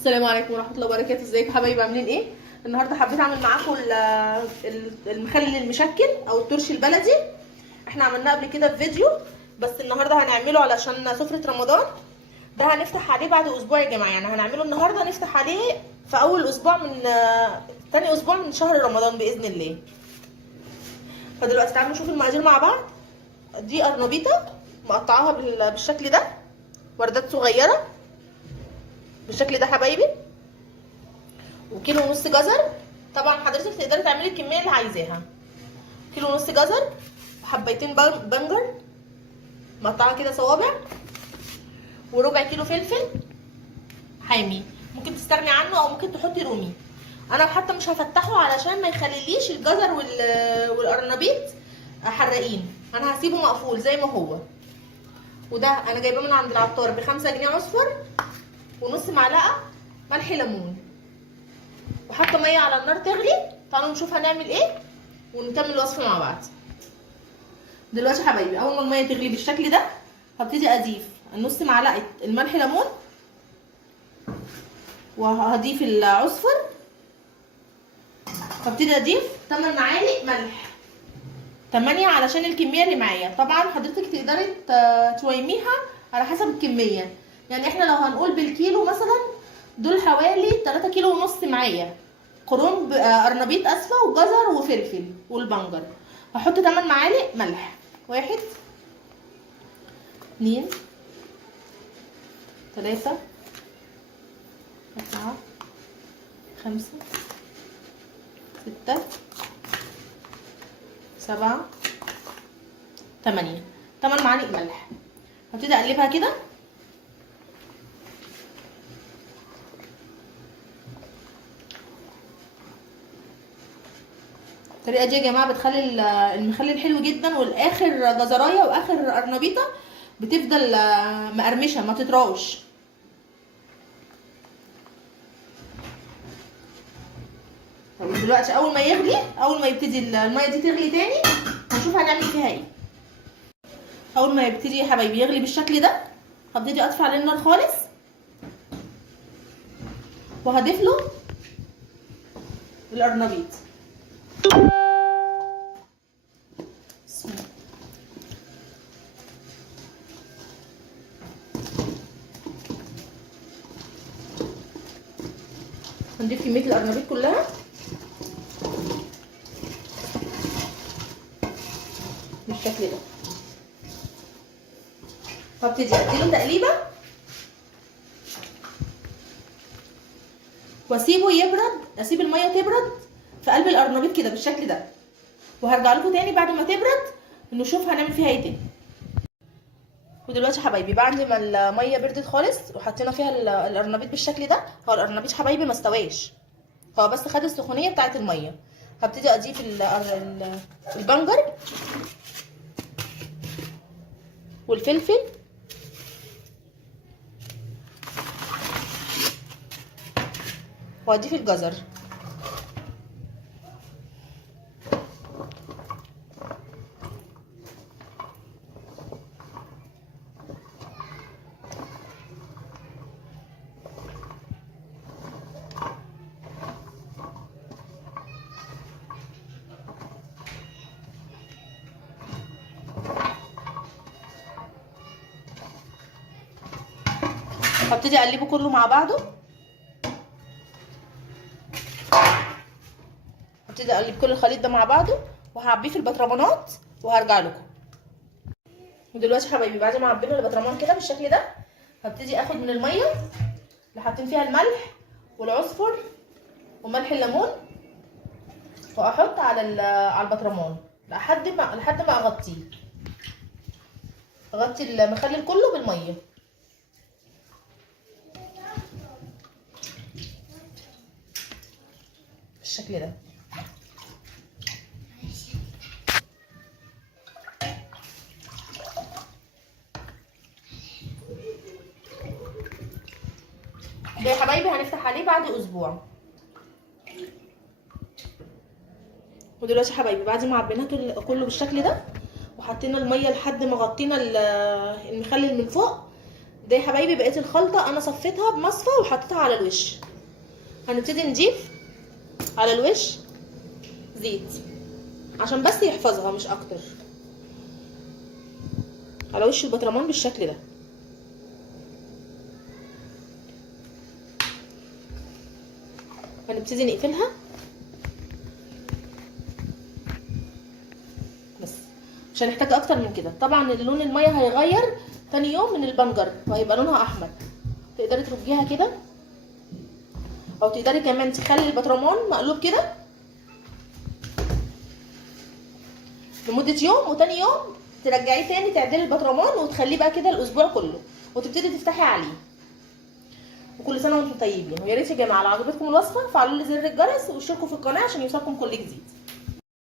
السلام عليكم ورحمه الله وبركاته. ازيكم يا حبايبي، عاملين ايه؟ النهارده حبيت اعمل معاكم المخلل المشكل او الترشي البلدي. احنا عملناه قبل كده في فيديو، بس النهارده هنعمله علشان سفره رمضان. ده هنفتح عليه بعد اسبوع يا جماعه، يعني هنعمله النهارده نفتح عليه في اول اسبوع من تاني اسبوع من شهر رمضان باذن الله. فدلوقتي تعالوا نشوف المقادير مع بعض. دي قرنبيطه مقطعاها بالشكل ده، وردات صغيره بالشكل ده حبايبي، وكيلو ونص جزر. طبعا حضرتك تقدري تعملي الكميه اللي عايزاها. كيلو ونص جزر وحبيتين بنجر مقطعه كده صوابع، وربع كيلو فلفل حامي، ممكن تستغني عنه او ممكن تحطي رومي. انا حتى مش هفتحه علشان ما يخليليش الجزر والقرنبيط حراقين، انا هسيبه مقفول زي ما هو. وده انا جايباه من عند العطار ب5 جنيه عصفر، ونص معلقه ملح ليمون، وحاطه ميه على النار تغلي. تعالوا نشوف هنعمل ايه ونكمل الوصفه مع بعض. دلوقتي يا حبايبي اول ما الميه تغلي بالشكل ده هبتدي اضيف نص معلقه الملح ليمون، وهضيف العصفر، هبتدي اضيف 8 معالق ملح، 8 علشان الكميه اللي معايا. طبعا حضرتك تقدري تويميها على حسب الكميه، يعني احنا لو هنقول بالكيلو مثلا دول حوالي 3 كيلو ونص معايا قرون قرنبيط اسفه وجزر وفلفل والبنجر. هحط 8 معالق ملح، 1 2 3 4 5 6 7 8 معالق ملح. هبتدي اقلبها كده. الطريقه دي يا جماعه بتخلي المخلل حلو جدا، والاخر جزرايه واخر قرنبيطه بتفضل مقرمشه ما تطراش. طب دلوقتي اول ما يغلي، اول ما يبتدي الميه دي تغلي تاني هنشوف هنعمل فيها ايه. اول ما يبتدي يا حبايبي يغلي بالشكل ده هبتدي اطفي عليه النار خالص، وهضيف له القرنبيط. هنضيف كميه القرنبيط كلها بالشكل ده، هبتدي اديله تقليبه واسيبه يبرد، اسيب الميه تبرد في قلب القرنبيط كده بالشكل ده، وهرجع لكم تاني بعد ما تبرد نشوف هنعمل فيها ايه تاني. ودلوقتي يا حبايبي بعد ما الميه بردت خالص وحطينا فيها القرنبيط بالشكل ده، هو القرنبيط حبايبي ما استواش، هو بس خد السخونيه بتاعه الميه. هبتدي اضيف البنجر والفلفل وهضيف الجزر. هبتدي اقلبه كله مع بعضه، هبتدي اقلب كل الخليط ده مع بعضه وهعبيه في البطرمانات وهرجع لكم. ودلوقتي يا حبايبي بعد ما عبينا البطرمان كده بالشكل ده هبتدي اخد من الميه اللي حاطين فيها الملح والعصفر وملح الليمون، واحط على البطرمان لحد ما اغطي المخلل كله بالميه بالشكل ده. ده يا حبايبي هنفتح عليه بعد اسبوع. ودلوقتي يا حبايبي بعد ما عبيناه كله بالشكل ده وحطينا الميه لحد ما غطينا المخلل من فوق، ده يا حبايبي بقيه الخلطه انا صفيتها بمصفى وحطيتها على الوش. هنبتدي نضيف على الوش زيت عشان بس يحفظها مش اكتر، على وش البطرمان بالشكل ده. هنبتدي نقفلها بس، مش هنحتاج اكتر من كده. طبعا لون الميه هيغير تاني يوم من البنجر وهيبقى لونها احمر. تقدري ترجيها كده، او تقدري كمان تخلي البطرمان مقلوب كده لمده يوم، وتاني يوم ترجعيه تاني تعدلي البطرمان وتخليه بقى كده الاسبوع كله، وتبتدي تفتحي عليه. وكل سنه وانتم طيبين. ويا ريت يا جماعه لو عجبتكم الوصفه فعلوا لي زر الجرس واشتركوا في القناه عشان يوصلكم كل جديد.